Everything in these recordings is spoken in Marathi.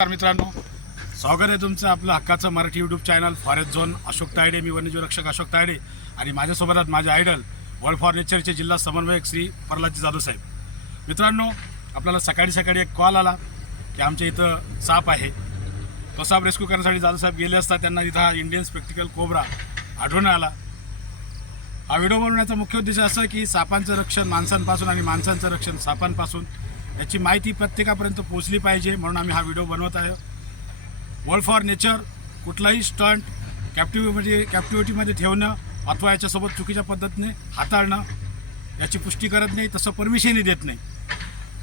नमस्कार मित्रांनो. स्वागत आहे तुमचं आपलं हक्काचं Marathi YouTube channel forest zone Ashok Tayade मी वन्यजीव रक्षक अशोक तायडे आणि माझ्यासोबत आज माझे आयडल वर्ल्ड फॉर नेचरचे जिल्हा समन्वयक श्री प्रल्हादजी जाधव साहेब. मित्रांनो आपल्याला सकाळी सकाळी एक कॉल आला की आमच्या इथं साप आहे. तो साप रेस्क्यू करण्यासाठी जाधव साहेब गेले असता त्यांना इथं हा इंडियन स्पेक्टिकल कोबरा आढळून आला. हा व्हिडिओ बनवण्याचा मुख्य उद्देश असा की सापांचं रक्षण माणसांपासून आणि माणसांचं रक्षण सापांपासून याची माहिती प्रत्येकापर्यंत पोहोचली पाहिजे म्हणून आम्ही हा व्हिडिओ बनवत आहे. वर्ल्ड फॉर नेचर कुठलाही स्टंट कॅप्टिव्हिटीमध्ये कॅप्टिव्हिटीमध्ये ठेवणं अथवा याच्यासोबत चुकीच्या पद्धतीने हाताळणं याची पुष्टी करत नाही तसं परमिशनही देत नाही.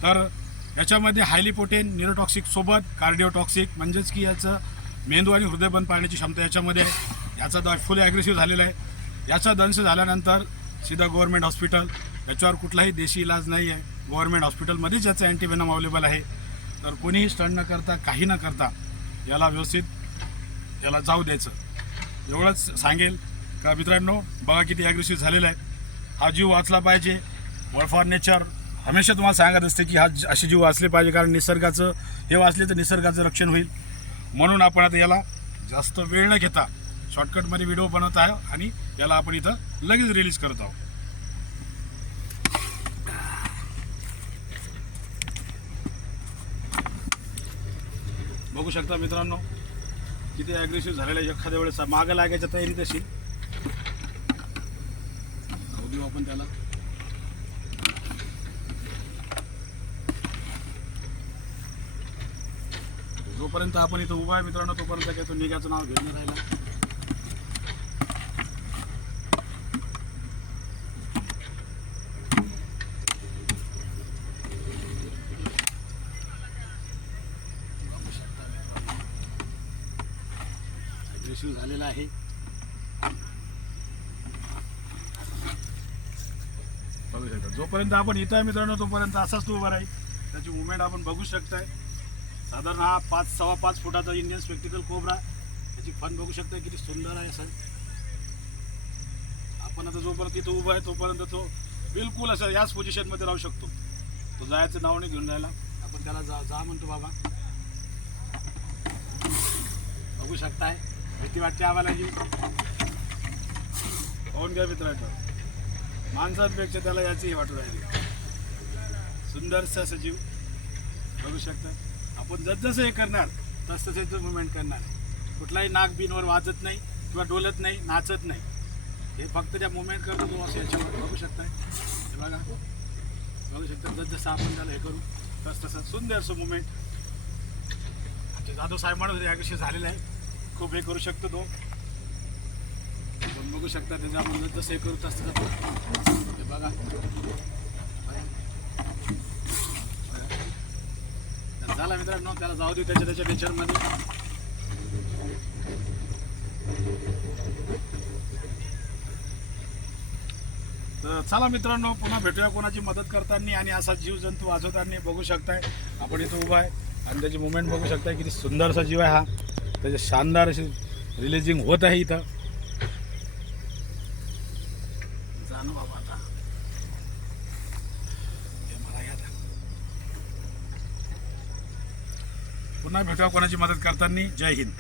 तर याच्यामध्ये हायली पोटेन न्यूरोटॉक्सिक सोबत कार्डिओटॉक्सिक म्हणजेच की याचं मेंदू आणि हृदय बंद पाडण्याची क्षमता याच्यामध्ये आहे. याचा द फुल ॲग्रेसिव्ह झालेला आहे. याचा दंश झाल्यानंतर सीधा गव्हर्मेंट हॉस्पिटल याच्यावर कुठलाही देशी इलाज नाही आहे गव्हर्मेंट हॉस्पिटलमध्येच याचं अँटीवेनम अवेलेबल आहे. तर कोणीही स्टंट न करता काही न करता याला व्यवस्थित याला जाऊ द्यायचं. एवढंच सांगेल का मित्रांनो बघा किती ॲग्रेसिव्ह झालेला आहे. हा जीव वाचला पाहिजे. वर्ल्ड फॉर नेचर हमेशा तुम्हाला सांगत असते की हा असे जीव वाचले पाहिजे कारण निसर्गाचं हे वाचले तर निसर्गाचं रक्षण होईल. म्हणून आपण आता याला जास्त वेळ न घेता शॉर्टकटमध्ये व्हिडिओ बनवत आहे आणि याला आपण इथं लगेच रिलीज करत आहोत. बघू शकता मित्रांनो किती ॲग्रेसिव्ह झालेलं आहे एखाद्या वेळेस. मागं लागायच्या तयारीत असेल जाऊ देऊ आपण त्याला. जोपर्यंत आपण इथं उभा आहे मित्रांनो तोपर्यंत काय तो निघाचं नाव घेऊन राहिला. रेशीव झालेला आहे. बघू शकता. जोपर्यंत आपण इथं आहे मित्रांनो तोपर्यंत असाच तो उभा राहील. त्याची मुवमेंट आपण बघू शकताय. साधारण हा पाच सव्वा पाच फुटाचा इंडियन स्पेक्टिकल कोबरा त्याची फन बघू शकता किती सुंदर आहे सर. आपण आता जोपर्यंत इथं उभा आहे तोपर्यंत तो बिलकुल असं याच पोझिशनमध्ये राहू शकतो. तो जायचं नाव नाही घेऊन जायला आपण त्याला जा जा म्हणतो बाबा. बघू शकताय. भीती वाटते आम्हाला जी होऊन घ्या मित्रांनो. माणसांपेक्षा त्याला याचीही वाटू राहिली. सुंदरसा सजीव. बघू शकतात आपण जसजसं हे करणार तस तसं मुवमेंट करणार. कुठलाही नाक बिनवर वाजत नाही किंवा डोलत नाही नाचत नाही. हे फक्त त्या मुवमेंट करतो तो असं याच्यावर. बघू शकताय हे बघा. बघू शकता. जसजसं आपण त्याला हे करू तस तसं सुंदरसं मुवमेंट आमचे जाधव साहेब म्हणत होते याविषयी झालेलं आहे. खूप हे करू शकतो तो. पण बघू शकता त्याच्या आपण जसं हे करू तसं तसं बघा. तर झाला मित्रांनो त्याला जाऊ दे त्याच्या त्याच्या टेन्शनमध्ये तर चला मित्रांनो पुन्हा भेटूया कोणाची मदत करताना आणि असा जीव जंतू वाचवताना बघू शकताय. आपण इथं उभा आहे आणि त्याची मुवमेंट बघू शकताय किती सुंदरसा जीव आहे हा. त्याचे शानदार अशी रिलीजिंग होत आहे इथं. जाणं बाबा आता. पुन्हा भेटूया कोणाची मदत करताना. जय हिंद.